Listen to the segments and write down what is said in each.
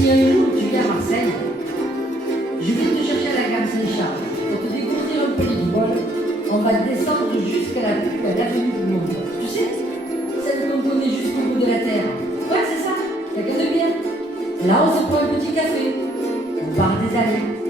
Si un jour tu viens à Marseille, je vais te chercher à la gare Saint-Charles. Pour te découvrir un peu les vols, on va descendre jusqu'à l'avenue du Monde. Tu sais, celle qu'on connaît jusqu'au bout de la terre. Ouais, c'est ça, quelqu'un de bien. Là, on se prend un petit café. On part des allées.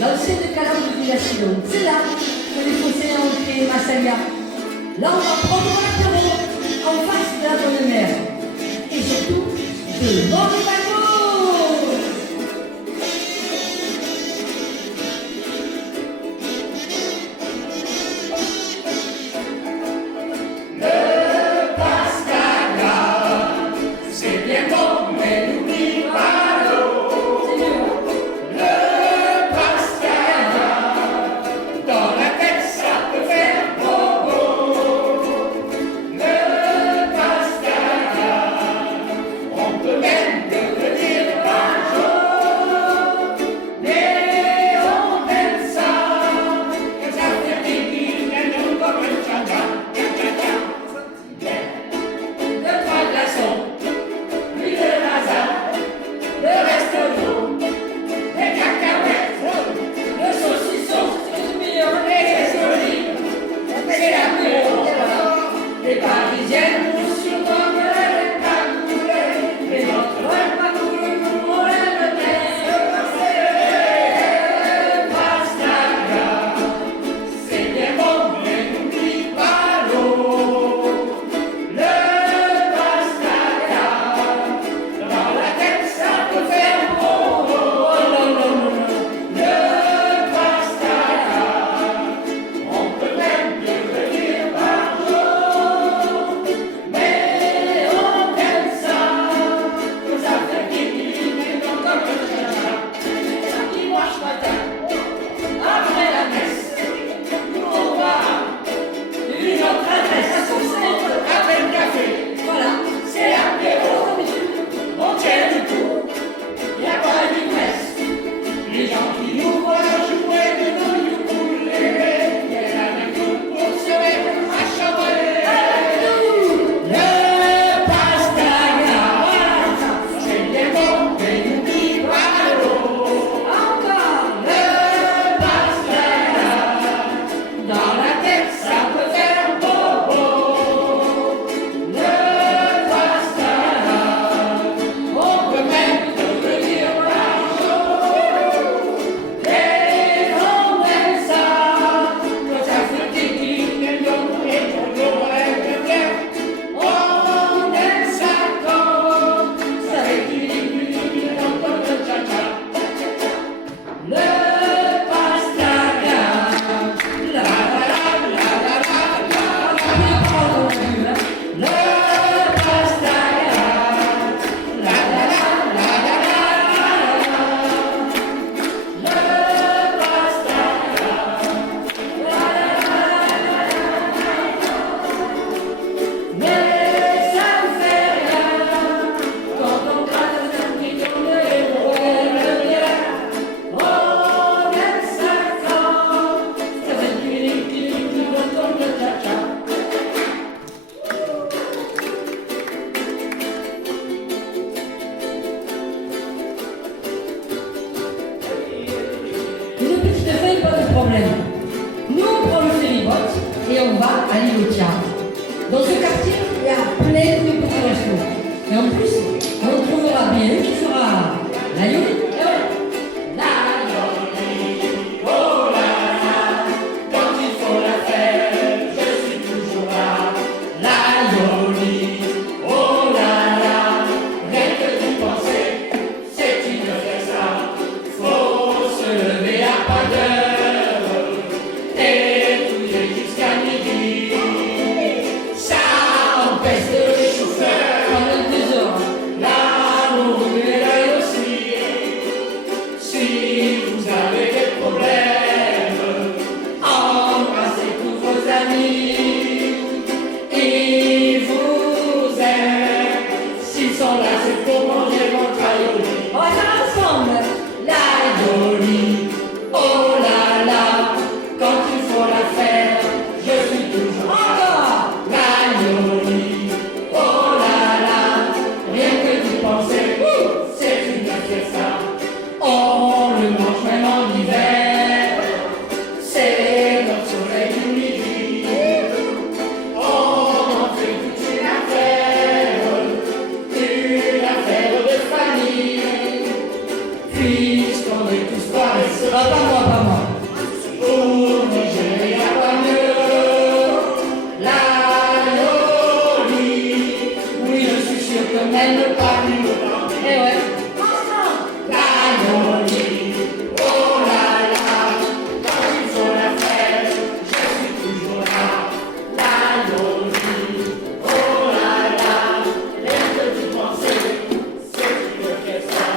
L'ancienne calame de Villachillon, c'est là que les Phocéens ont créé Massalia. Là, on va prendre l'apéro en face de la bonne mer. Et surtout, de bons tacos. On peut même n'aime pas lui. Eh ouais. La Loli, oh là là, quand ils font la fête, je suis toujours là. La Loli, oh là là, laisse-tu penser, c'est une question.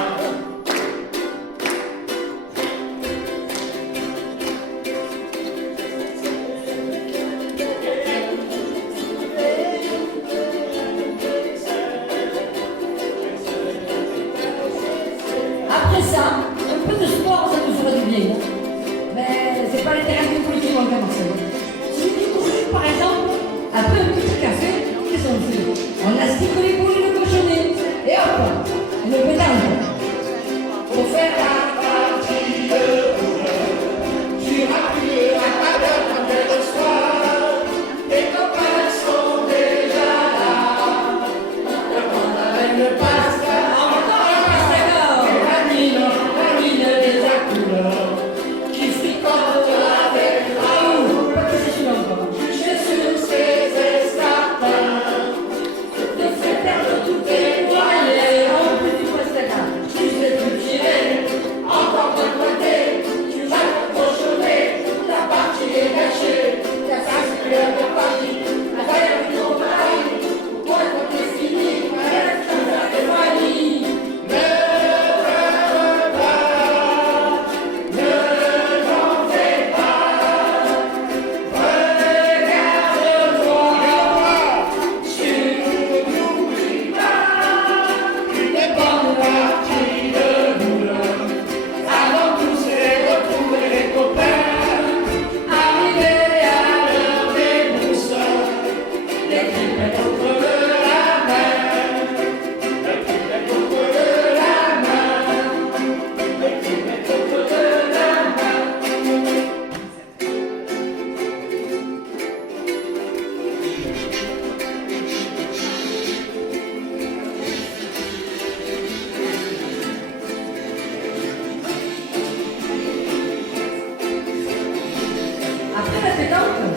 Après ça, un peu de sport, ça nous ferait du bien. Mais c'est pas les terrains de politique en Marseille. Si vous dites aujourd'hui, par exemple, après un petit café, qu'est-ce qu'on fait? On astique les boules et le cochonnet. Et hop, on le pétanque. Pour faire la partie de couleur, tu rappuies à ta gueule quand elle reçoit. Les copains sont déjà là. Le monde avec le pasteur. Qui fricote avec Raoul. Je suis ces escarpins. Te fait perdre tous tes moyens. En plus du prestat, tu sais tout tirer. Encore de côté, tu vas te cochonner. La partie est gâchée. La circulaire de Paris. La taille du Paris. Toi, quand t'es fini, reste tu vas te manier.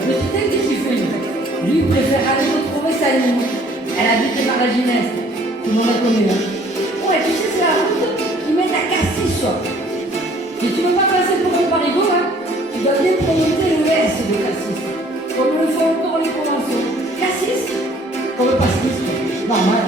Le petit qu'est-ce qu'il fait? Lui, il préfère aller retrouver sa ligne. Elle habite par la Gineste. Tout le monde la connaît. Hein. Ouais, tu sais, c'est la route qui mène à Cassis. Et tu ne veux pas passer pour un parigot, hein? Tu dois bien prononcer le S de Cassis. Comme le font encore les provençaux. Cassis, comme le pastis. Normal.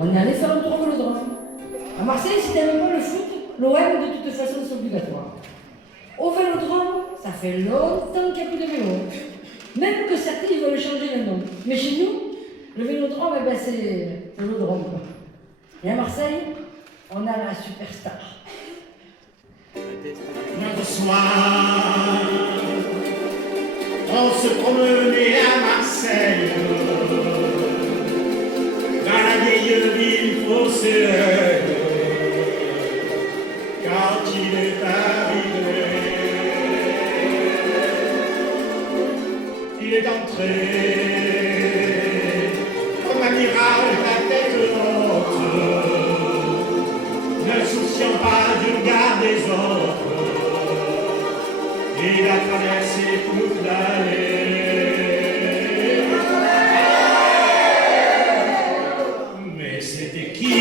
On est allé faire un tour au Vélodrome. À Marseille, si t'aimes pas le foot, l'OM de toute façon c'est obligatoire. Au Vélodrome, ça fait fait longtemps qu'il n'y a plus de vélo. Même que certains ils veulent changer le nom. Mais chez nous, le vélodrome, eh ben, c'est le vélodrome, quoi. Et à Marseille, on a la superstar. Notre soir, on se promenait à Marseille, dans la vieille ville phocéenne, quand il est arrivé, il est entré, comme un miracle, la tête haute, ne souciant pas du regard des autres. Il a traversé toute l'allée. Mais c'était qui?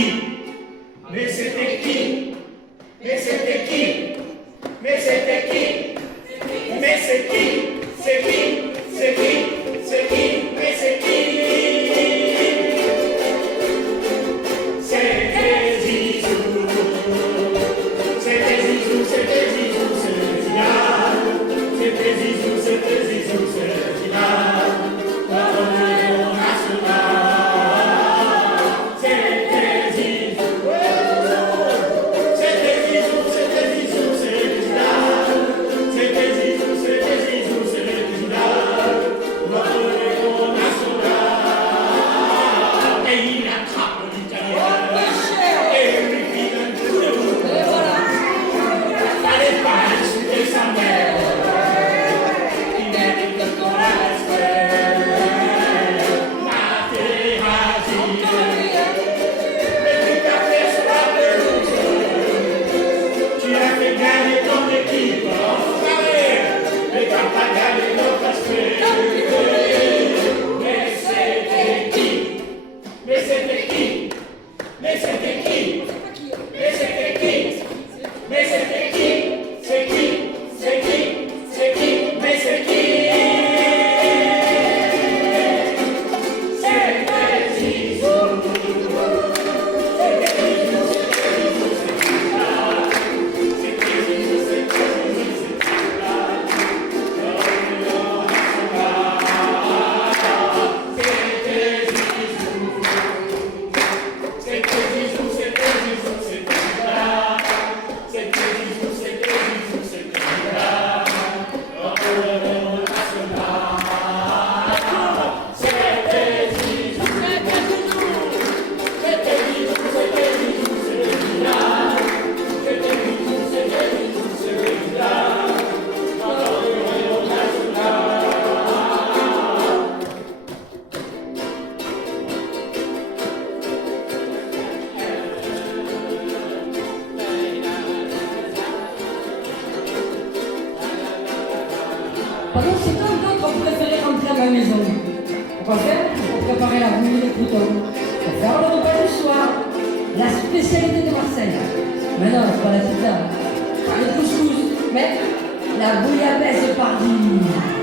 Mais c'était qui? Mais c'était qui? Mais c'était qui? Mais c'est qui? C'est qui? C'est qui? C'est qui? Mais c'est qui? C'était Zizou. C'était Zizou, c'était Zizou, c'était Zidane. C'était Zizou, c'était Zizou, c'était Zidane. Notre héros national. C'était Zizou. C'était Zizou, c'était Zizou, c'était Zidane. C'était Zizou, c'était Zizou, c'était Zidane. Notre héros national. Et il attrape l'Italien. Et lui file un coup de roue. Fallait pas insulter sa mère. Il mérite qu'on la respecte. Materazzi. Mais tu t'as fait sur la pelouse. Tu as fait gagner ton équipe. Enfoiré. Mais t'as pas gagné notre respect. Mais c'était qui? Mais c'était qui? Mais c'était qui? Mais c'était qui? Mais c'était qui? C'est qui? C'est qui? C'est qui? Mais c'est qui? C'était Zizou. C'était Zizou, c'était Zizou, c'était Zidane. C'était Zizou, c'était Zizou, c'était Zidane. Notre héros national. C'était Zizou. C'était Zizou, c'était Zizou, c'était Zidane. C'était Zizou, c'était Zizou, c'était Zidane. Notre héros national. C'était Zizou. C'était Zizou, c'était Zizou, c'était Zidane. C'était Zizou, c'était Zizou, c'était Zidane. Notre héros national. Pendant ce temps, d'autres préféraient rentrer à la maison. Pourquoi faire? Pour préparer la bouillie des croutons. Pour faire le repas du soir. La spécialité de Marseille. Mais non, c'est pas la pizza. Le couscous. Mais la bouillabaisse partie.